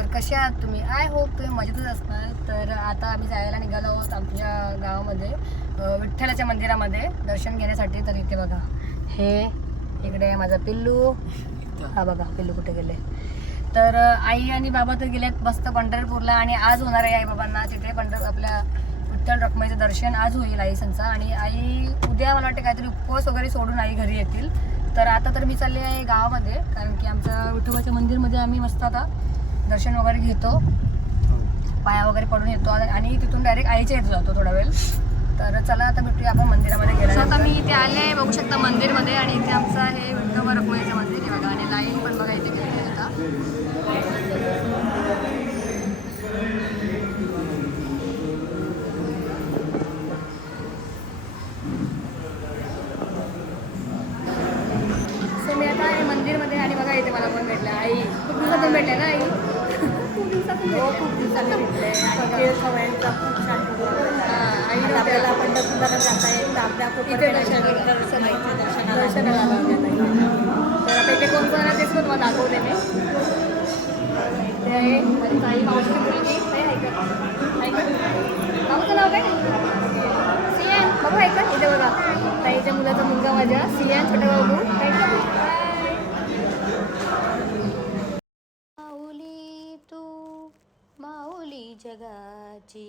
तर कसे आहात तुम्ही? आय होप तुम्ही मजेतच असणार. तर आता आम्ही जायला निघालो आहोत आमच्या गावामध्ये विठ्ठलाच्या मंदिरामध्ये दर्शन घेण्यासाठी. तर इथे बघा हे इकडे माझा पिल्लू. हा बघा पिल्लू कुठे गेले. तर आई आणि बाबा तर गेलेत मस्त पंढरपूरला आणि आज होणार आहे आई बाबांना. तिथे पंढर आपल्या विठ्ठल रखमाईचं दर्शन आज होईल आई संचा आणि आई उद्या मला वाटतं काहीतरी उपवास वगैरे सोडून आई घरी येतील. तर आता तर मी चालले आहे गावामध्ये कारण की आमच्या विठोबाच्या मंदिरमध्ये आम्ही मस्त आता दर्शन वगैरे घेतो. पाया वगैरे पडून येतो. आणि तिथून डायरेक्ट आईच्या येत जातो थोडा वेळ. तर चला आता भेटूया आपण मंदिरामध्ये गेलो आता मी इथे आले बघू शकता मंदिरमध्ये. आणि इथे आमचं आहे विठ्ठल रखमाईचं मंदिर. आहे बघा आणि लाईन पण बघा इथे गेलेली आहे दर्शन दर्शनाला तर आता इथे कोण तेच पण दाखवते मी. आहे ताई मावशी मुलगी. ऐकत ऐकत नाव काय? सियान. बाबू ऐकत इथे बघा. ताईच्या मुलाचा मुलगा माझ्या. सियान छोटा बाबू ऐकत माऊली तू माऊली जगाची.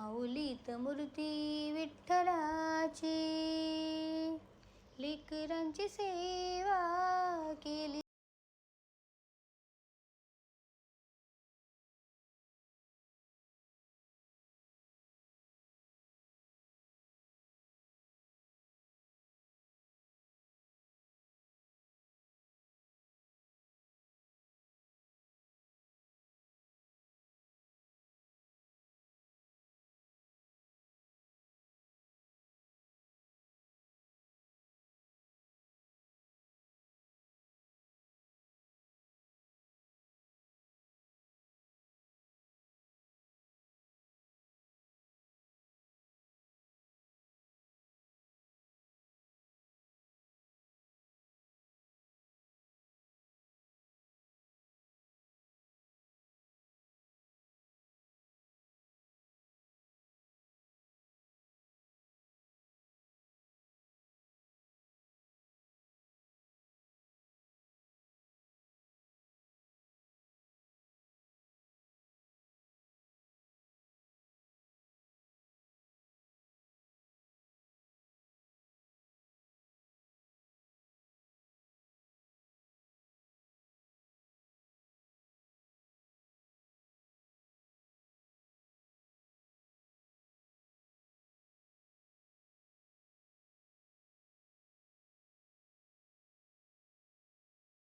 माऊलीत मूर्ती विठ्ठलाची. लेकरांची सेवा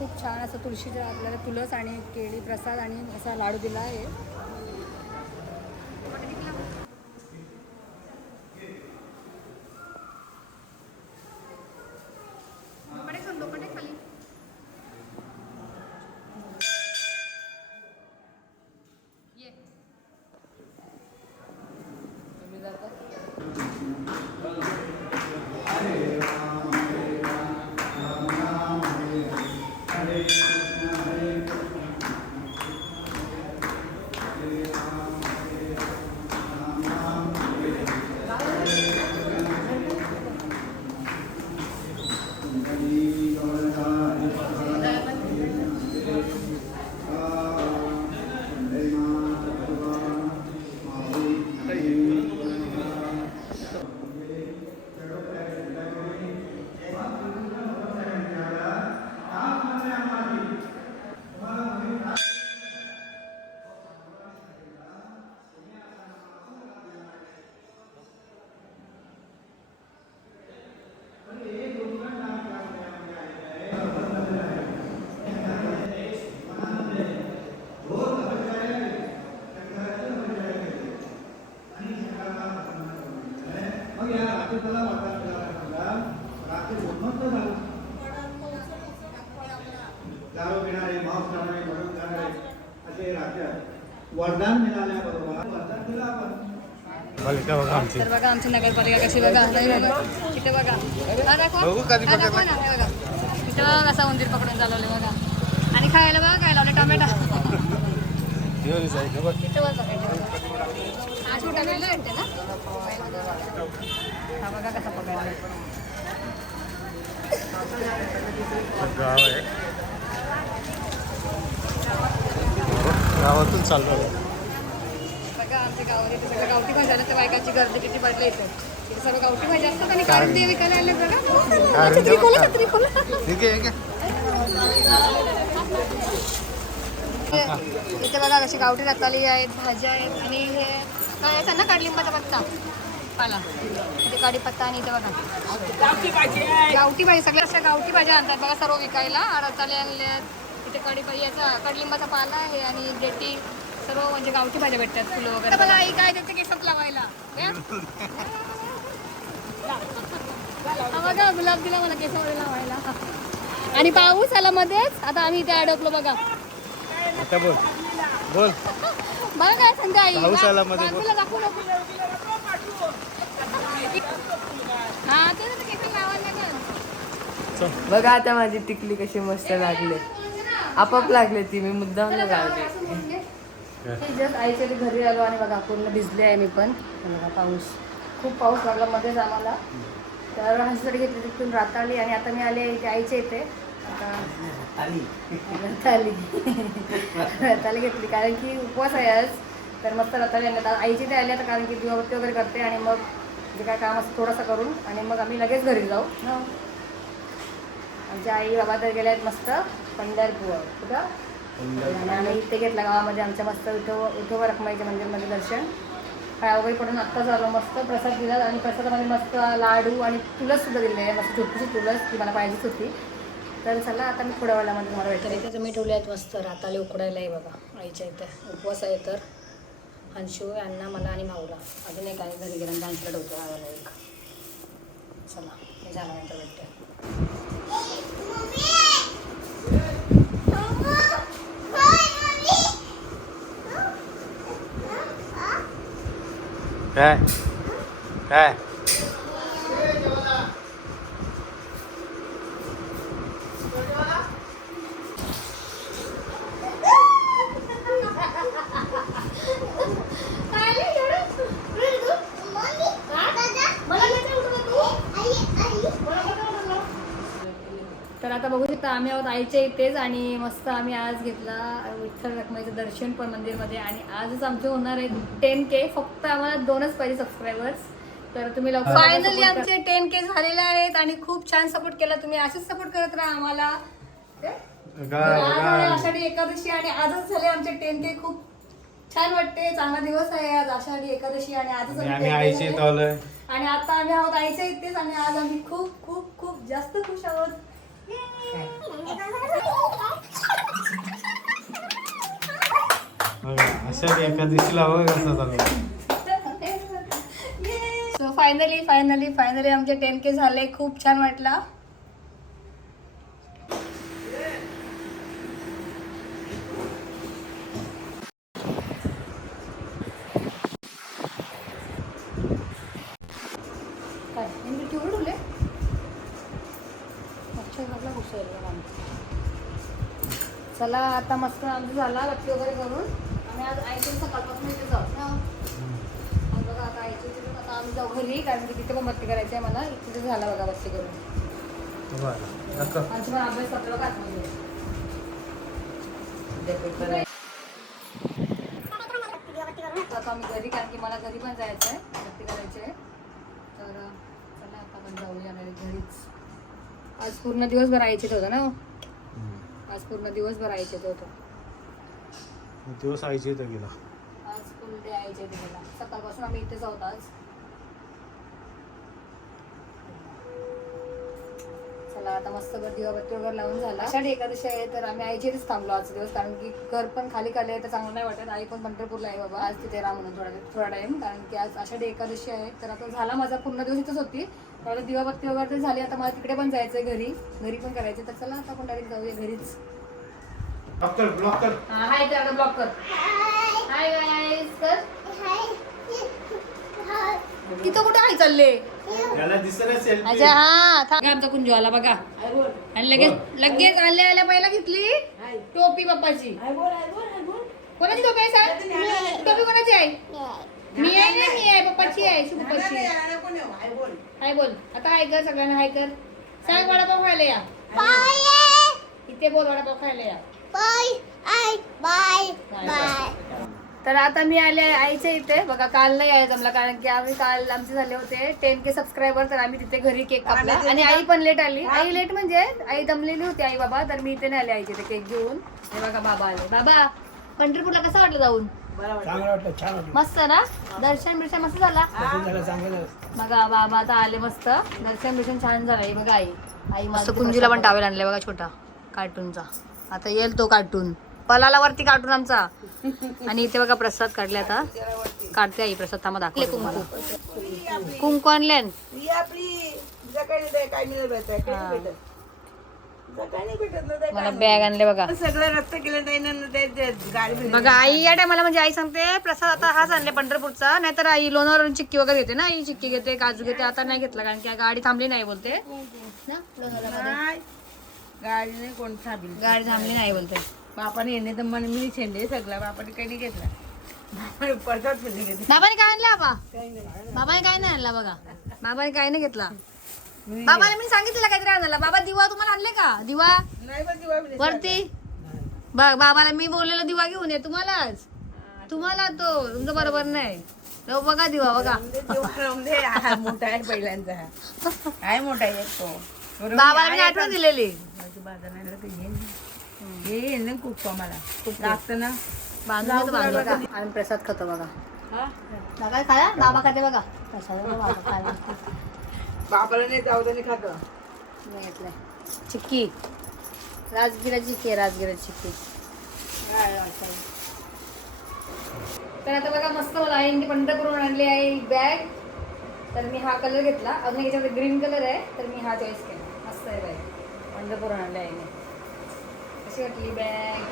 खूप छान असं तुळशीचं आपल्याला तुळस आणि केळी प्रसाद आणि असा लाडू दिला आहे. वरदान मिळाल्याबरोबर वरदान दिलं आपण. तर बघा आमची नगरपालिका कशी बघा. तिथे बघा. हा दाखवा. दाखवा ना बघा. तिथे बघा कसा उंदीर पकडून चालवले बघा. आणि खायला बघा काय लावले टोमॅटो. हा वेळ आणते ना? हा बघा कसा पकडायला गाव आहे. गावातून चाललो बघा आमच्या गावामध्ये इथे सगळं गावठी भाज्या त्या बायकांची गर्दी किती पडली इथे. इथे सर्व गावठी भाज्या असतात आणि कारण ते विकायला आले बघा. ठीक आहे ठीक आहे. इथे बघा कशी गावठी रताळी आहेत भाज्या आहेत आणि हे काय आहे? ना कडलिंबाचा पत्ता. पाला. इथे कढीपत्ता आणि इथे बघा. गावठी भाजी सगळ्या अशा गावठी भाज्या आणतात बघा सर्व विकायला. रताळे आणले आहेत इथे कढी याचा कडलिंबाचा पाला आहे आणि देठी सर्व म्हणजे गावठी भाज्या भेटतात फुलं वगैरे बघा आई काय देते केसात लावायला? हा? बघा गुलाब दिला मला केसामध्ये लावायला. आणि पाऊस आला मध्येच आता आम्ही इथे अडकलो बघा. आता बोल. बोल. बघा काय सांगते आई? पाऊस आला मध्ये बोल. बाजूला दाखवू नको. हा ते केसाला लावायला लागेल. बघा आता माझी टिकली कशी मस्त लागले. आपाप लागले ती मी मुद्दाम नाही लागले मी जस्ट आईच्या घरी आलो आणि बघा पूर्ण भिजले आहे मी पण. हे बघा पाऊस. खूप पाऊस लागला मध्येच आम्हाला. तर हंससाठी घेतली तिथून राताळी आणि आता मी आले इथे आईच्या इथे. आता रताळी रताळी घेतली कारण की उपवास आहे आज. तर मस्त रताळी आणल्यात आता आईची इथे आली आता कारण की दिवाबत्ती वगैरे करते आणि मग जे काय काम असतं थोडंसं करून. आणि मग आम्ही लगेच घरी जाऊ. आमच्या आई बाबा तर गेले आहेत मस्त. पंढरपूर कुठं? आणि आम्ही इथे घेतला गावामध्ये आमच्या मस्त विठो विठोबा रखमाईच्या मंदिरमध्ये दर्शन. पाय वगैरे पडून आत्ताच आलो मस्त प्रसाद दिला आणि प्रसादामध्ये मस्त लाडू आणि तुळस सुद्धा दिले आहे. मस्त छोटीशी तुळस ती मला पाहिजेच होती. तर चला आता मी थोड्या वेळामध्ये मला भेटेल इथे तुम्ही ठेवले आहेत मस्त राताले उकडायला आहे बघा आईच्या इथे. उपवास आहे तर. अंशू अण्णा मला आणि भाऊला अजून एक आहे घरी गेला डान्सला ठेवतो एक. चला हे झाल्यानंतर भेटते. काय? काय? तर आता बघू शकता आम्ही आहोत आईच्या इथेच आणि मस्त आम्ही आज घेतला विठ्ठल रखमाईचं दर्शन पण मंदिरमध्ये आणि आजच आमचे होणार आहे टेन के. फक्त आम्हाला दोनच पाहिजे सबस्क्रायबर्स तर तुम्ही लवकर फायनली आमचे टेन के झालेले आहेत आणि खूप छान सपोर्ट केला. तुम्ही असेच सपोर्ट करत राहा आम्हाला. आषाढी एकादशी आणि आजच झाले आमचे टेन के. खूप छान वाटते. चांगला दिवस आहे आज आषाढी एकादशी आणि आजच आमचे आम्ही 10K आईची झाले. इथं आलोय. आणि आता आम्ही आहोत आईच्या इथेच आणि आज आम्ही खूप खूप खूप जास्त खुश आहोत बघा, एका दिवशीला बघ कसं चालू सो फायनली फायनली फायनली आमचे टेन के झाले. खूप छान वाटला. चला आता मस्त आमचं झाला बत्ती वगैरे करून. आम्ही आज आईच्या सकाळपासून इथे जाऊ ना. आज बघा आता आईच्या तिथे आता आम्ही जाऊ घरी कारण की तिथे पण करायची आहे मला. तिथे झाला बघा बत्ती करून. बरं. नको. आमची पण अभ्यास करतो बघा आतमध्ये. आता आम्ही घरी कारण की मला घरी पण जायचं आहे. बत्ती करायची आहे. तर चला आता आपण जाऊया घरीच. आज पूर्ण दिवसभर आईचे होतं ना हो? आज पूर्ण दिवसभर आईचे होतं. दिवस आईची इथं गेला. आज फुल डे आईच्या इथे गेला. सकाळपासून आम्ही इथेच आहोत आज. चला आता मस्त दिवाबत्ती वगैरे लावून झाला. आषाढी एकादशी आहे तर आम्ही आईच्या इथेच थांबलो आज दिवस कारण की घर पण खाली खाली आहे तर चांगलं नाही वाटत. आई पण पंढरपूरला आहे बाबा. आज तिथे राहा म्हणून थोडा थोडा टाइम कारण की आज आषाढी एकादशी आहे. तर आता झाला माझा पूर्ण दिवस इथंच होती. आता दिवाबत्ती वगैरे झाली. आता मला तिकडे पण जायचंय घरी. घरी पण करायचे तर चला आता आपण डायरेक्ट जाऊया घरीच. ब्लॉक कर ब्लॉक कर. हाय कर ब्लॉक कर. हाय गाईस कर. तिथं कुठे हाय चालले? त्याला दिसत सेल्फी अच्छा हा थांब. आमचा कुंजू आला बघा. आणि लगेच लगेच आल्या आल्या पहिला घेतली? टोपी पप्पाची कोणाची टोपी आहे सांग टोपी कोणाची आहे? मी आहे ना मी आहे पप्पाची आहे शुभपाची हाय बोल. आता हाय कर सगळ्यांना हाय कर. सांग वडापाव खायला या. इथे बोल वडापाव खायला या. तर आता मी आले आईच्या इथे. बघा काल नाही आहे जमला कारण की आम्ही काल आमचे झाले होते टेन के सबस्क्रायबर तर आम्ही तिथे घरी केक कापला. आणि आई पण लेट आली. आई लेट म्हणजे आई दमलेली होती आई बाबा. तर मी इथे नाही आले आईचे केक घेऊन. हे बघा बाबा आले. बाबा पंढरपूरला कसं वाटलं जाऊन? चांगलं वाटलं छान वाटलं. मस्त ना? दर्शन बिर्शन मस्त झाला? झालं चांगलं झालं. बघा बाबा आता आले मस्त. दर्शन बिर्शन छान झालं. हे बघा आई. आई मस्त कुंजीला पण टावेल आणले बघा. छोटा. कार्टूनचा आता येईल तो कार्टून पलाला वरती कार्टून आमचा. आणि इथे बघा प्रसाद काढले आता. काढते आई प्रसाद थांबा दाखवले कुंकू. कुंकू आणले मला बॅग आणले बघा. सगळं रक्त केलं बघा आई या टायमाला म्हणजे आई सांगते प्रसाद आता हाच आणले पंढरपूरचा. नाहीतर आई लोणावरून चिक्की वगैरे घेते ना आई चिक्की घेते काजू घेते आता नाही घेतला कारण की गाडी थांबली नाही बोलते. ना लोणावळ्यामध्ये. गाडीने कोण थांबली? गाडी थांबली नाही बोलते बापाने येणे तर मन मी शेंडे सगळा बापाने काही नाही घेतला? बापाने पडतात फिरले घेतले? बाबाने काय आणलं बाबा बाबाने काय नाही आणला बघा. बाबाने काय नाही घेतला. बाबाने मी सांगितलं काहीतरी आणायला. बाबा दिवा तुम्हाला आणले का? दिवा? नाही पण दिवा बिवा वरती? बघ बाबाला मी बोललेला दिवा घेऊन ये तुम्हालाच. तुम्हाला तो. तुमचं बरोबर नाही. तो बघा दिवा बघा. मोठा आहे पहिल्यांचा आहे मोठा आहे तो. बाबाला मी आठवण दिलेली. हे ना खूप मला. लागतं ना. आम्ही प्रसाद खातो बघा. बाबा खाया? बाबा खाते बघा. प्रसाद बाबा नाही जाऊ खातो. नाही. चिक्की. राजगिरा चिक्की आहे राजगिरा चिक्की. तर आता बघा मस्त मला आईने पंढरपूरहून आणली आहे बॅग तर मी हा कलर घेतला. अजून याच्यामध्ये ग्रीन कलर आहे. तर मी हा चॉईस केला. मस्त आहे बॅग पंढरपूरहून आणली आईने कशी वाटली बॅग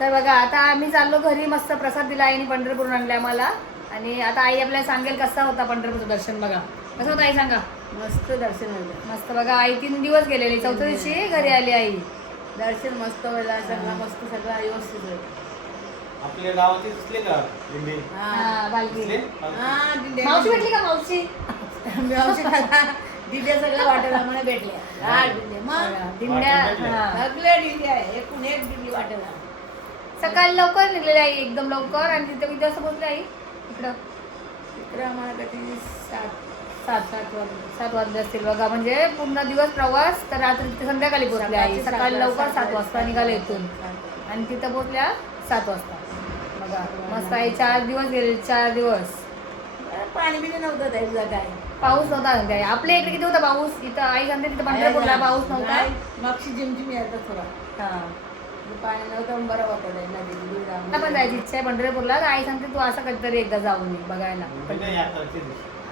तर बघा आता आम्ही चाललो घरी मस्त प्रसाद दिला आईने पंढरपूरहून आणले आम्हाला. आणि आता आई आपल्याला सांगेल कसा होता पंढरपूरचं दर्शन बघा. कसं होतं आई सांगा? मस्त दर्शन झालं. मस्त बघा आई तीन दिवस गेलेली. चौथ्या दिवशी घरी आली आई. दर्शन मस्त व्हायला सगळं मस्त सगळं व्यवस्थित आपल्या गावाचे दिसले का? दिंडी. हा, बालकी. दिसले? हा दिंडे. मावशी भेटली का मावशी? मावशी खाला. दिंडे सगळं वाटेल आम्हाला भेटले. हा दिंडे मग? दिंड्या हा. सगळे दिंडे आहे. एकूण एक दिंडी वाटेल. सकाळी लवकर निघलेली आई एकदम लवकर. आणि तिथे किती वाजता पोहोचली आई? इकडं. इकडे आम्हाला कधी सात सात सात वाजले. सात वाजले असतील. बघा म्हणजे पूर्ण दिवस प्रवास तर रात्री संध्याकाळी पोहोचले आई. सकाळी लवकर सात वाजता निघाले इथून. आणि तिथं पोहोचल्या सात वाजता. बघा मस्त आई चार दिवस गेले. चार दिवस. पाणी बिणी नव्हतं त्याला काय पाऊस नव्हता काही आपल्या इकडे किती होता पाऊस? इथं आई सांगते तिथं पंढरपूरला पाऊस नव्हता. मागची जिमजिमी आता थोडा. हा. पाणी नव्हतं बरं वाटत आहे नदी पण जायची इच्छा आहे पंढरपूरला. आई सांगते तू असं कधीतरी एकदा जाऊन ये बघायला.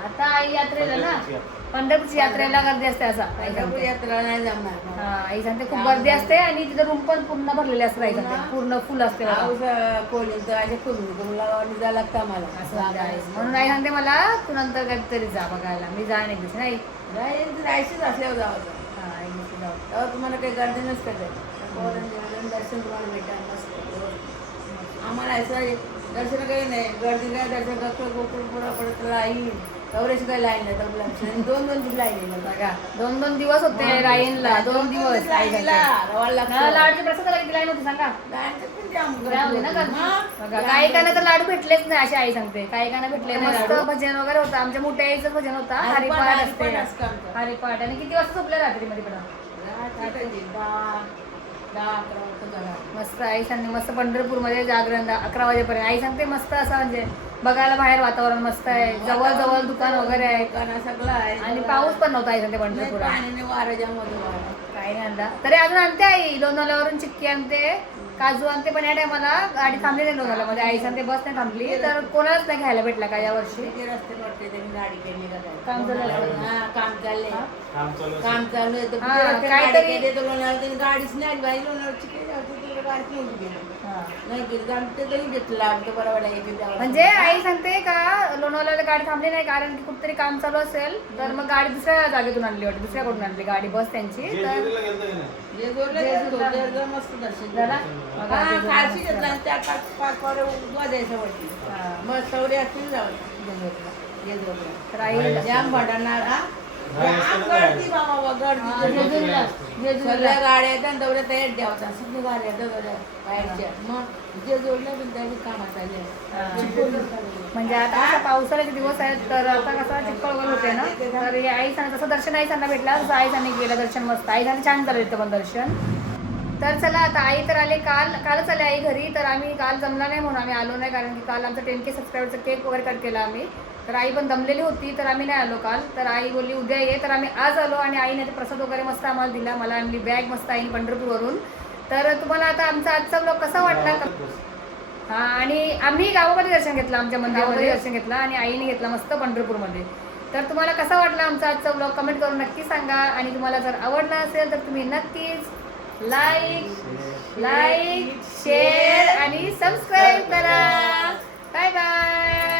आता आई यात्रेला ना पंढरपूरची यात्रा. पंढरपूरची यात्रेला गर्दी असते असं पंढरपूर यात्रा नाही जमणार हा आई सांगते खूप गर्दी असते आणि तिथे रूम पण पूर्ण भरलेले असते आई सांगते पूर्ण फुल असते बघा. असे जा लागतं आम्हाला असं. म्हणून आई सांगते मला तू नंतर कधीतरी जा बघायला मी जाण एक दिवशी नाही राहायचंच असल्यावर जावं हा जाऊ. तेव्हा तुम्हाला काही गर्दी नसतं ते पोरांचं दर्शन तुम्हाला भेटा मस्त आम्हाला असं दर्शन काही नाही गर्दी काय दर्शन करतो गोकुळ पुरा पडत लाईन लाईन दोन दोन दिवस लाईन बघा दोन दोन दिवस होते राईनला दोन दिवस. किती लाईन होती सांगा. बघा, काही काना तर लाडू भेटलेच नाही अशी आई सांगते. काही काना भेटले नाही. मस्त भजन वगैरे होतं. आमच्या मोठ्या आईचं भजन होता हरिपाठ, असते. हरिपाठ आणि किती वाजता झोपले रात्री मध्ये पण मस्त आई सांगते. मस्त पंढरपूरमध्ये जागरण अकरा वाजेपर्यंत. आई सांगते मस्त असं म्हणजे बघायला बाहेर वातावरण मस्त आहे. जवळ जवळ दुकान वगैरे आहे सगळं आहे. आणि पाऊस पण नव्हता पंढरपुरात. पाण्याने होतो वारा. काही नाही आणला तरी अजून आणते आई. लोणावळ्यावरून चिक्की आणते. काजू आणते पण या टायमाला. गाडी थांबली नाही लोणावळ्यामध्ये आई सांगते बस नाही थांबली. तर कोणालाच नाही घ्यायला भेटला का यावर्षी किती रस्ते पडते त्यांनी गाडी केली का काय? काम चालू आहे. हा काम चाललंय काम चालू असेल. काम चालू आहे. तर हा, काहीतरी- केली तर गाडीच नाही बाई लोणावळची काही जाऊ तिकडे गाडीच नव्हती गेली. नाही ते तरी घेतलं आमचं बरोबर आहे. म्हणजे आई सांगते का लोणावळ्याला गाडी थांबली नाही कारण की कुठतरी काम चालू असेल तर मग गाडी दुसऱ्या जागेतून आणली वाटते दुसऱ्याकडून आणली गाडी बस त्यांची तर जेजुरीला गेलतो की नाही मस्त दर्शन झालं? झालं. बघा, हा. घेतला आणि त्या पाच पाच पावले उजवा द्यायचं वरती हा. मग सवरे असतील जेजुरीला. जेजुरीला. तर आई जाम भडणार हा सगळ्या गाड्या येतात दौऱ्या तयार द्यावतात सगळ्या गाड्या दौऱ्या बाहेरच्या मग जे जोडलं पण त्यावेळी काम असायचे म्हणजे आता कसं पावसाळ्याचे दिवस आहेत तर आता कसं चिक्कळ वगैरे होते ना तर आई सांग तसं दर्शन आई सांगा भेटला तसं आई सांगणे गेलं दर्शन मस्त. आई सांनी छान झालं इथं पण दर्शन. तर चला आता आई तर आले काल कालच आले आई घरी तर आम्ही काल जमला नाही म्हणून आम्ही आलो नाही कारण की काल आमचं टेन के सबस्क्राईबरचा केक वगैरे कट केला आम्ही. तर आई पण दमलेली होती तर आम्ही नाही आलो काल. तर आई बोलली उद्या ये. तर आम्ही आज आलो आणि आईने ते प्रसाद वगैरे मस्त आम्हाला दिला. मला आणली बॅग मस्त आईने पंढरपूरवरून. तर तुम्हाला आता आमचा आजचा ब्लॉग कसा वाटला? हा आणि आम्ही गावामध्ये दर्शन घेतलं आमच्या मंदिरामध्ये दर्शन घेतलं आणि आईने घेतला मस्त पंढरपूरमध्ये. तर तुम्हाला कसा वाटला आमचा आजचा ब्लॉग कमेंट करून नक्की सांगा. आणि तुम्हाला जर आवडला असेल तर तुम्ही नक्कीच लाईक लाईक शेअर आणि सबस्क्राईब करा. Bye bye